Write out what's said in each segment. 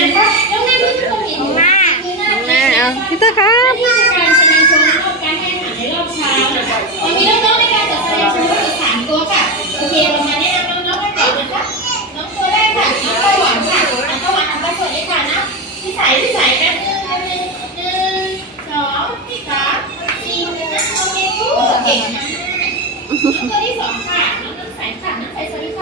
นะคะน้องหน้าที่ทุกคนเห็นอยู่คือหน้าน้องหน้าเอาพี่เตอร์ครับที่คือการแสดงโชว์รอบการแข่งขันในรอบเช้านะคะวันนี้น้องๆในการจัดแสดงโชว์อีกสามตัวค่ะโอเคเรามาแนะนำน้องๆกันก่อนนะคะน้องตัวแรกค่ะน้องตะหวานค่ะน้องตะหวานทำไปสวยเลยค่ะนะพี่สายพี่สายแป๊บนึงแป๊บนึงหนึ่งสองสามสี่นะโอเคกูเก่งมากตัวที่สองค่ะน้องน้ำใสค่ะน้ำใสสวัสดีค่ะ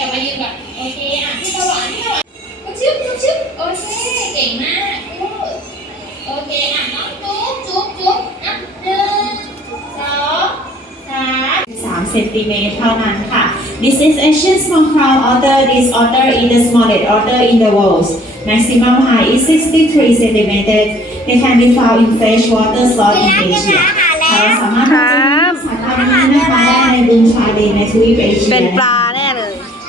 กลับมายืนก่อนโอเคอะพี่ตะวันพี่ตะวันก็ชึบก็ชึบโอเคเก่งมากอู้โอเคอะน้องจุ๊บจุ๊บจุ๊บนับหนึ่งสองสาม3เซนติเมตรเท่านั้นค่ะ This is Asian small crown otter. This otter is the smallest otter in the world. Maximum height is 63 centimeters. They can be found in freshwater sloth in Asia. เราสามารถพบเจอสัตว์พันธุ์นี้นะคะได้ในบึงชาลีในทวีปเอเชียเป็นปลาแน่เลย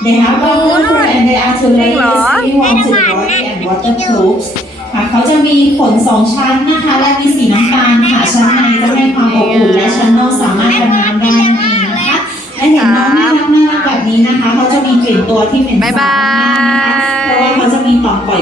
They have one fur and they are two layers swimming warm to the body and waterproof ค่ะเขาจะมีขนสองชั้นนะคะ และมีสีน้ำตาลค่ะ ชั้นในจะให้ความอบอุ่นและชั้นนอกสามารถดำน้ำได้นั่นเองนะคะและเห็นน้องน่ารักน่ารักแบบนี้นะคะ เขาจะมีกลิ่นตัวที่เหม็นสาบมากนะคะเพราะว่าเขาจะมีต่อมปล่อย